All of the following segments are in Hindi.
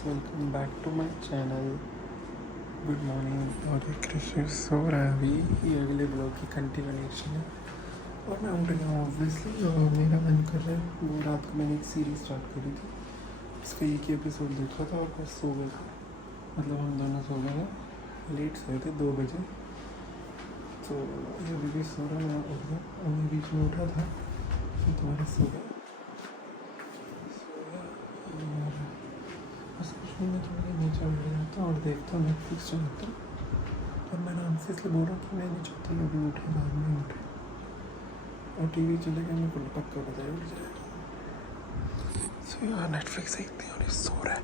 Welcome back to my channel. Good morning. और एक कृषि सो रहा है अभी, ये अगले ब्लॉग की कंटिन्यूएशन है और मैं उठ गया हूँ ऑब्वियसली। और मेरा मन कर रहा है, वो रात को मैंने एक सीरीज स्टार्ट करी थी, उसका एक ही एपिसोड देखा था और बस सो गया था। मतलब हम दोनों सो गए थे, लेट सोए थे 2 बजे। तो ये अभी भी सो रहा, मैं उठ गया और मैं बीच में उठा था तो तुम्हारे सो गया। और बस कुछ नहीं, मैं थोड़ा नीचे उठ जाता और देखता हूँ नेटफ्लिक्स चलाता हूँ। और मैं नाम से इसलिए बोल रहा हूँ कि मैं नहीं चाहता लोग भी उठे, बाद में उठे। और टीवी चलेगा मेरे को पक्का पता है उठ जाएगा। सो यार नेटफ्लिक्स देखते हैं और ये सो रहा है।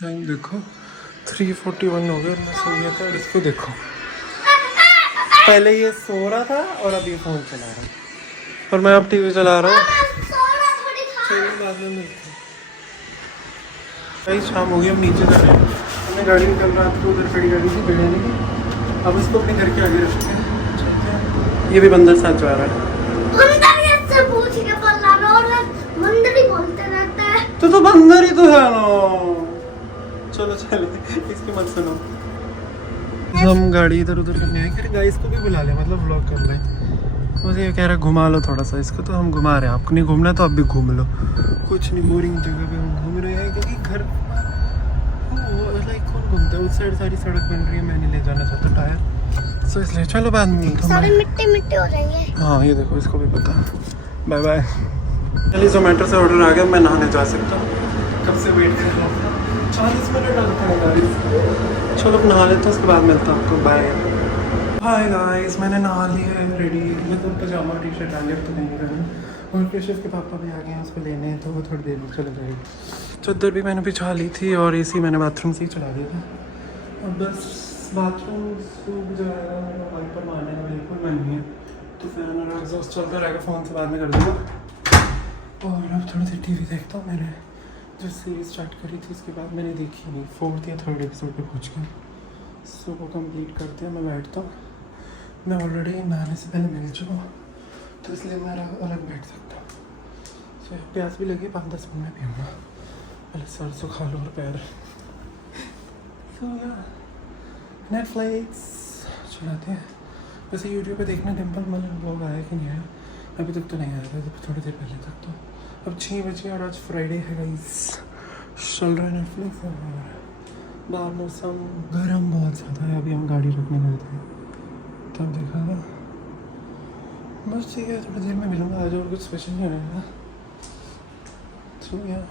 टाइम देखो 3:41 हो गया और मैं सो गया था। और इसको देखो, पहले ये सो रहा था और अभी फ़ोन चला रहा है और मैं अब टीवी चला रहा हूँ। बाद में मिलते हैं। भाई शाम हो गई, हम नीचे जा रहे हैं। हमने गाड़ी निकल रात को उधर खड़ी गाड़ी थी बिड़ाने की, अब इसको अपने घर के आगे रखते हैं। ये भी बंदर साथ जा रहा है। तो बंदर ही तो है ना। चलो चलो, इसकी मत सुनो। हम गाड़ी इधर उधर करने आए, फिर गाइस को भी बुला ले, मतलब व्लॉग कर ले। मुझे ये कह रहा है घुमा लो थोड़ा सा इसको, तो हम घुमा रहे हैं। आपको नहीं घूमना तो आप भी घूम लो, कुछ नहीं, बोरिंग जगह पे हम घूम रहे हैं क्योंकि घर लाइक कौन घूमता है। उस साइड सारी सड़क बन रही है, मैं नहीं ले जाना चाहता टायर, सो इसलिए चलो बाद में सारी मिट्टी मिट्टी हो रही है। हाँ ये देखो, इसको भी पता। Bye bye. चलिए जोमेटो से ऑर्डर आ गया, मैं नहाने जा सकता हूँ। कब से वेट कर रहा हूँ, 40 मिनट लगता है गाड़ी। चलो अब नहा लेते हैं, उसके बाद मिलता हूँ आपको। बाय। हाय गाइस, मैंने नहा लिया है, रेडी। मैं तो पजामा टी शर्ट आ गया, तो नहीं करना। और कृषि के पापा भी आ गए हैं, उसको लेने हैं, तो वो थोड़ी देर में चले जाएगी। चादर भी मैंने बिछा ली थी और एसी मैंने बाथरूम से ही चला दिया था। और बस बाथरूम सूख जाएगा, मेरा वाइपर मारने का बिल्कुल मन नहीं है, तो फैन और एग्जॉस्ट चलता रहेगा। फ़ोन से बाद में कर दूँगा। और अब थोड़ी देर टीवी देखता हूँ। मैंने जो सीरीज स्टार्ट करी थी उसके बाद मैंने देखी नहीं, 4th या 3rd एपिसोड पे पहुँच गया। सो वो कंप्लीट करते हैं, मैं बैठता हूँ। मैं ऑलरेडी नहाने से पहले मिल चुका हूँ, तो इसलिए मैं अलग बैठ सकता हूँ। सो प्यास भी लगी, 5-10 मिनट में पीऊँगा। पहले सर सुखा लो और पैर। सो नेटफ्लिक्स चलाते हैं। वैसे यूट्यूब पे देखना डिम्पल मतलब ब्लॉग आया कि नहीं आया, अभी तक तो नहीं आया था, थोड़ी देर पहले तक। तो अब 6 बजे और आज फ्राइडे है गाइस, चल रहा है नेटफ्लिक्स। और बाहर मौसम गर्म बहुत ज़्यादा है, अभी हम गाड़ी रखने गए थे तब देखा था। बस ठीक है, थोड़ी देर में मिलूँगा आज, और कुछ स्पेशल नहीं रहेगा। सो यार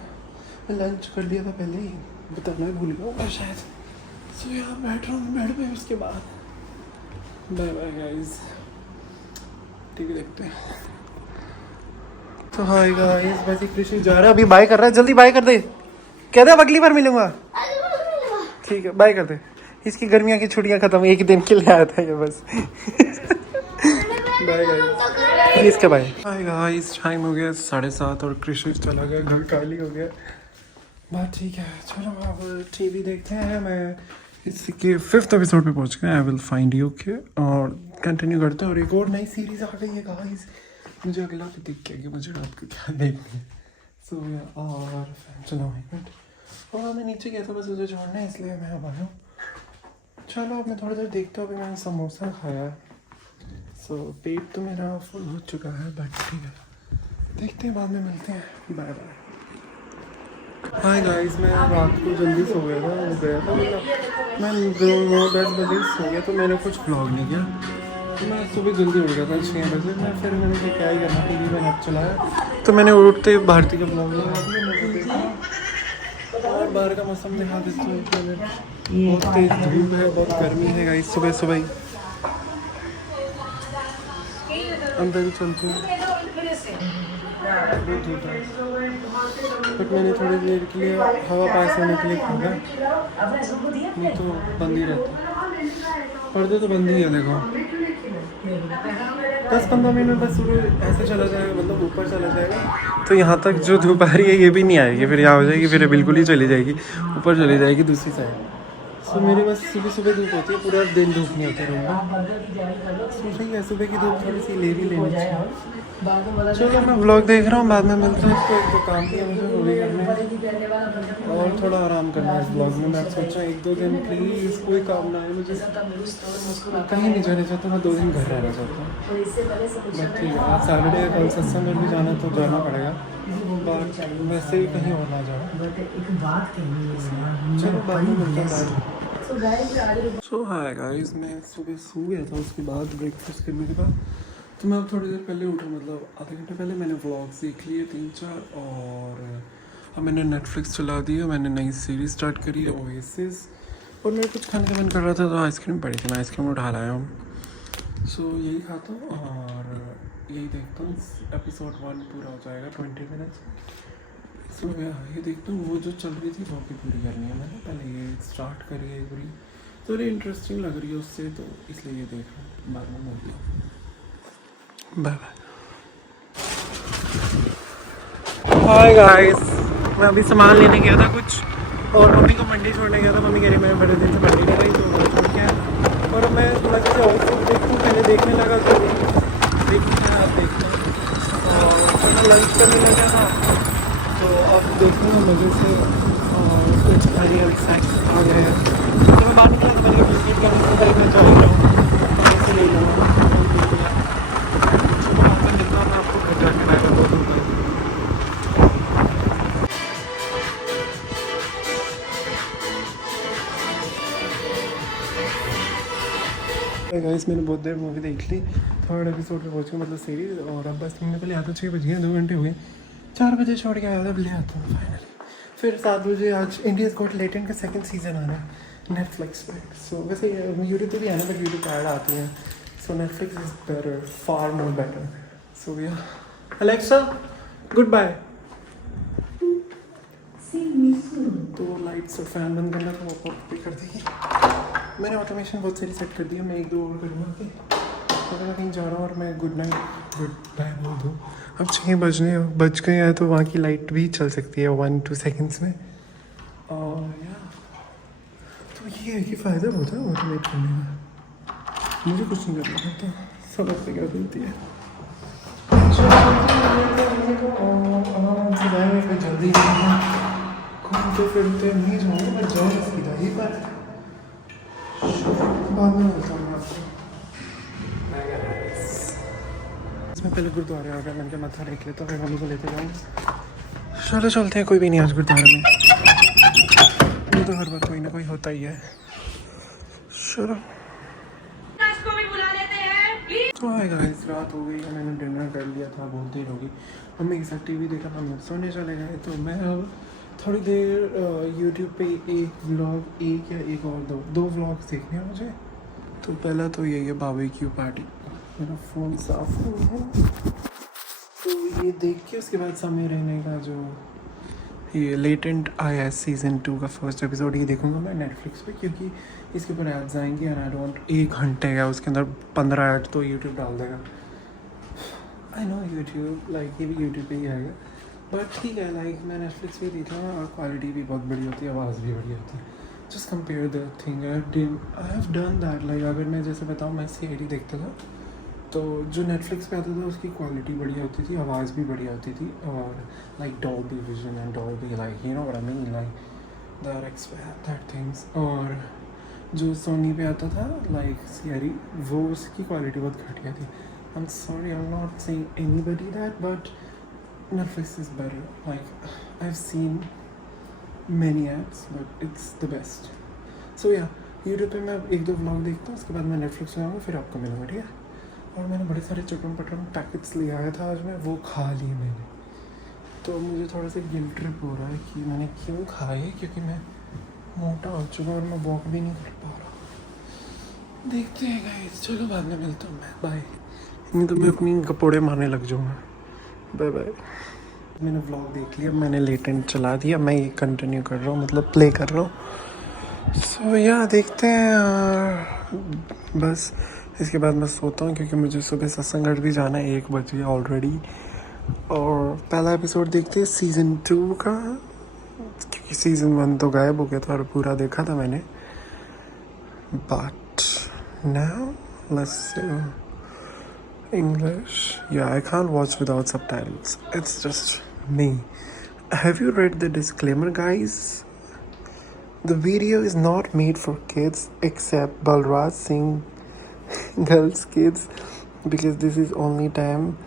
मैं लंच कर लिया था पहले ही, बताना भूल गया शायद। सो यार बैठ रहा हूँ बेड पे, उसके बाद बाय बाय गाइस, टीवी देखते हैं। तो हाय गाइस, वैसे कृषि जा रहा है, अभी बाय कर रहा है, जल्दी बाय कर दे, कह दे अब अगली बार मिलूंगा। ठीक है बाय कर दे। इसकी गर्मियों की छुट्टियां खत्म, एक ही दिन के लिए आया था ये बस। बाय गाइस, इसके बाय। हाय गाइस, टाइम हो गया 7:30 और कृषि चला गया, घर खाली हो गया। बात ठीक है, चलो अब टीवी देखते हैं। मैं इसके 5th एपिसोड पे पहुंच गया, आई विल फाइंड यू के, और कंटिन्यू करते हैं। और एक और नई सीरीज आ गई है गाइस, मुझे अगला भी देख के आगे मुझे आपको क्या देखना है। सो और चलो एक मिनट, और मैं नीचे गया था बस उसे छोड़ना है, इसलिए मैं अब आया हूँ। चलो अब मैं थोड़ी देर देखता हूँ। अभी मैंने समोसा खाया, सो पेट तो मेरा फुल हो चुका है, बट ठीक है, देखते हैं, बाद में मिलते हैं। Bye bye. हाय गाइस, मैं रात को जल्दी सो गया था, मतलब मैं 9-10 बजे सो गया, तो मैंने कुछ व्लॉग नहीं किया। मैं सुबह जल्दी उठ गया था 6 बजे। फिर मैंने कहा क्या ही करना, टीवी में नेट चलाया, तो मैंने उठते भारती का व्लॉग लगा दिया। और बाहर का मौसम दिखा देता हूँ, बहुत तेज धूप है, बहुत गर्मी है गाइस, सुबह सुबह ही। अंदर ही चलते हैं, बहुत धूप है, बट मैंने थोड़ी देर के लिए हवा पास होने के लिए खोला, नहीं तो बंद ही रहता। पर्दे तो बंद ही है, देखो 10-15 मिनट बस ऐसे चला जाएगा, मतलब ऊपर चला जाएगा, तो यहाँ तक जो धूप आ रही है ये भी नहीं आएगी, फिर यहाँ हो जाएगी, फिर बिल्कुल ही चली जाएगी, ऊपर चली जाएगी दूसरी साइड। सो मेरे पास सुबह सुबह धूप होती है, पूरा दिन धूप नहीं होता रूम में। सो ठीक है, सुबह की धूप थोड़ी सी ले भी लेनी चाहिए। चलो मैं व्लॉग देख रहा हूँ, बाद में मिलता हूँ। उसको एक दो काम किया मुझे, वो भी करना है और थोड़ा आराम करना है इस ब्लॉग में। मैं सोचा 1-2 दिन प्लीज़ कोई काम ना है मुझे, कहीं नहीं जाना चाहता मैं, 2 दिन घर रहना चाहता हूँ। बट ठीक है, आज सैटरडे है, कल सत्संग भी जाना तो जाना पड़ेगा, बट वैसे भी कहीं और ना जाओ। चलो बाद में मिलता हूँ। सो हाय गाइस, मैं सुबह सो गया था, उसके बाद ब्रेकफास्ट करने के बाद तो मैं अब थोड़ी देर पहले उठा, मतलब आधे घंटे पहले मैंने व्लॉग्स देख लिए 3-4, और अब मैंने नेटफ्लिक्स चला दिया। मैंने नई सीरीज स्टार्ट करी है ओएसिस, और मेरा कुछ खाने का मन कर रहा था तो आइसक्रीम पड़ी थी, मैं आइसक्रीम उठा लाया हूँ। सो यही खाता हूँ और यही देखता हूँ। एपिसोड 1 पूरा हो जाएगा 20 मिनट्स। सो ये देखता हूँ, वो जो चल रही थी वो भी पूरी करनी है मैंने, पहले ये स्टार्ट करी है पूरी, तो ये इंटरेस्टिंग लग रही है उससे, तो इसलिए ये देख रहा हूँ। बाद में मिलता हूँ, बाय बाय। हाय गाइस, मैं अभी सामान लेने गया था कुछ, और मम्मी को मंडी छोड़ने गया था। मम्मी कह रही मैं बड़े दिन से मंडी नहीं गई, तो वो छोड़ के आया। और मैं थोड़ा सा आउटफिट देखूँ, पहले देखने लगा तो देखते हैं, आप देखते हैं। और फिर मैं लंच करने लगा था, तो अब देखूँगा मज़े से। और कुछ हरी हरी स्नैक्स आ गए हैं, तो मैं बाहर निकला था, मैंने बिस्किट का मैं चल रहा हूँ, ऐसे ले लूँगा। गाइस, मैंने बहुत देर मूवी देख ली, 3rd एपिसोड पे पहुँच गया, मतलब सीरीज। और अब बस मैं पहले आता 6 बज गए, 2 घंटे हुए, 4 बजे छोड़ के आया था, ले आता हूँ फाइनली। फिर 7 बजे आज इंडियाज़ गॉट टैलेंट का 2nd सीज़न आना है नेटफ्लिक्स पे। सो वैसे यूट्यूब पे भी आना, बट यूट्यूब पर ऐड आती हैं, so Netflix is better, far more better. So yeah Alexa good bye. तो लाइट्स और फैन बंद करना, तो वो पे कर देगी। मैंने ऑटोमेशन बहुत सारी सेट कर दिया, मैं 1-2 और करूँगा कि अगर मैं कहीं जा रहा हूँ और मैं गुड बाय बोल दूँ। अब 6 बज गए हैं, तो वहाँ की लाइट भी चल सकती है 1-2 सेकेंड्स में। और या तो ये है कि फ़ायदा बहुत है ऑटोमेट करने में, मुझे कुछ नहीं करना पड़ता, सब अपने कर देती है। फिर जल्दी घूमते फिरते नहीं जाऊँगा, मैं जाऊँगा सीधा ही, पर बाद में मिलता हूँ आपको। इसमें पहले गुरुद्वारे आ गया, मैंने कहा मत्था टेक लेता, फिर मम्मी को लेते जाऊँगा। चलो चलते हैं, कोई भी नहीं आज गुरुद्वारे में, ये तो हर बार कोई ना कोई होता ही है। चलो तो हाय गाइस, रात हो गई है, मैंने डिनर कर लिया था, बहुत देर होगी। मम्मी के साथ टीवी देखा था, हम सोने चले गए। तो मैं अब थोड़ी देर यूट्यूब पे एक या एक और दो व्लॉग्स देखने हैं मुझे। तो पहला तो यही है बारबेक्यू पार्टी, मेरा फ़ोन साफ हो गया, तो ये देख के उसके बाद समय रहने का जो ये लेटेंट आया है सीज़न 2 का 1st एपिसोड, ये देखूंगा मैं नेटफ्लिक्स पे, क्योंकि इसके ऊपर एड्स आएंगे एंड आई डोंट। 1 घंटे का उसके अंदर 15 ऐड तो यूट्यूब डाल देगा। आई नो यूट्यूब, लाइक ये भी यूट्यूब पे ही आएगा, बट ठीक है, लाइक मैं नेटफ्लिक्स पे देख रहा हूँ और क्वालिटी भी बहुत बढ़िया होती है, आवाज़ भी बढ़िया होती है। Just compare the thing, I have done that. Like अगर मैं जैसे बताऊँ, मैं CID देखता था, तो जो नेटफ्लिक्स पे आता था उसकी क्वालिटी बढ़िया होती थी, आवाज़ भी बढ़िया होती थी, और like Dolby vision and Dolby, like you know what I mean, like that things. और जो सोनी पे आता था लाइक CID, वो उसकी क्वालिटी बहुत घटिया थी। I am sorry, I am not saying anybody that, but Netflix is better. Like I have seen many ads, but it's the best. So yeah YouTube पे मैं 1-2 व्लॉग देखता हूँ, उसके बाद मैं नेटफ्लिक्स लगाऊँगा, फिर आपको मिलूँगा, ठीक है। और मैंने बड़े सारे चटम पटम पैकेट्स ले आया था आज, मैं वो खा लिए मैंने, तो मुझे थोड़ा सा गिल्ट ट्रिप हो रहा है कि मैंने क्यों खाए, क्योंकि मैं मोटा हो चुका और मैं वॉक भी नहीं कर पा रहा। देखते हैं गाइस, चलो बाद में मिलता हूँ मैं, बाय। नहीं तो मैं अपनी कपड़े मारने लग जाऊँगा, बाय बाय। मैंने व्लॉग देख लिया, मैंने लेटेंट चला दिया, मैं ये कंटिन्यू कर रहा हूँ, मतलब प्ले कर रहा हूँ। सो या देखते हैं, बस इसके बाद मैं सोता हूँ, क्योंकि मुझे सुबह सत्संग भी जाना है, 1 बजे ऑलरेडी। और पहला एपिसोड देखते हैं सीज़न 2 का, क्योंकि सीज़न 1 तो गायब हो गया था और पूरा देखा था मैंने। But now let's do English. Yeah, I can't watch without subtitles. It's just me. Have you read the disclaimer, guys? The video is not made for kids except Balraj Singh girls kids, because this is only time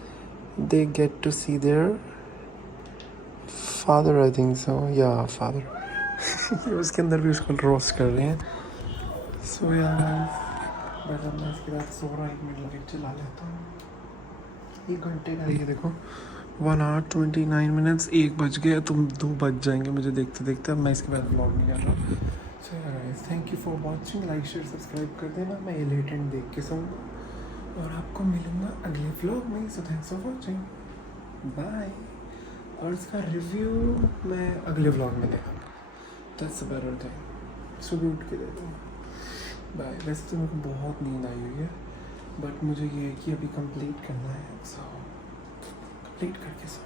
they get to see their father, I think so. Yeah, father. उसके अंदर भी उसको रोस्ट कर रहे हैं. So yeah, बट अब मैं इसके बाद सो रहा 1 मिनट लगे चला लेता हूँ. 1 घंटे का ये देखो 1 hour 29 minutes. 1 बज गया, तुम 2 बज जाएंगे मुझे देखते देखते. अब मैं इसके बाद ब्लॉग नहीं कर रहा. So guys, thank you for watching. Like share subscribe कर देना. मैं ये लेट एंड देख के सोऊंगा और आपको मिलूँगा अगले व्लॉग में. So thanks for watching, bye. और इसका रिव्यू मैं अगले व्लॉग में देगा. That's a better thing. सुबह उठ के दे दूँगा. बाय. वैसे तो मेरे को बहुत नींद आई हुई है, बट मुझे ये है कि अभी कंप्लीट करना है. सो कंप्लीट करके सो.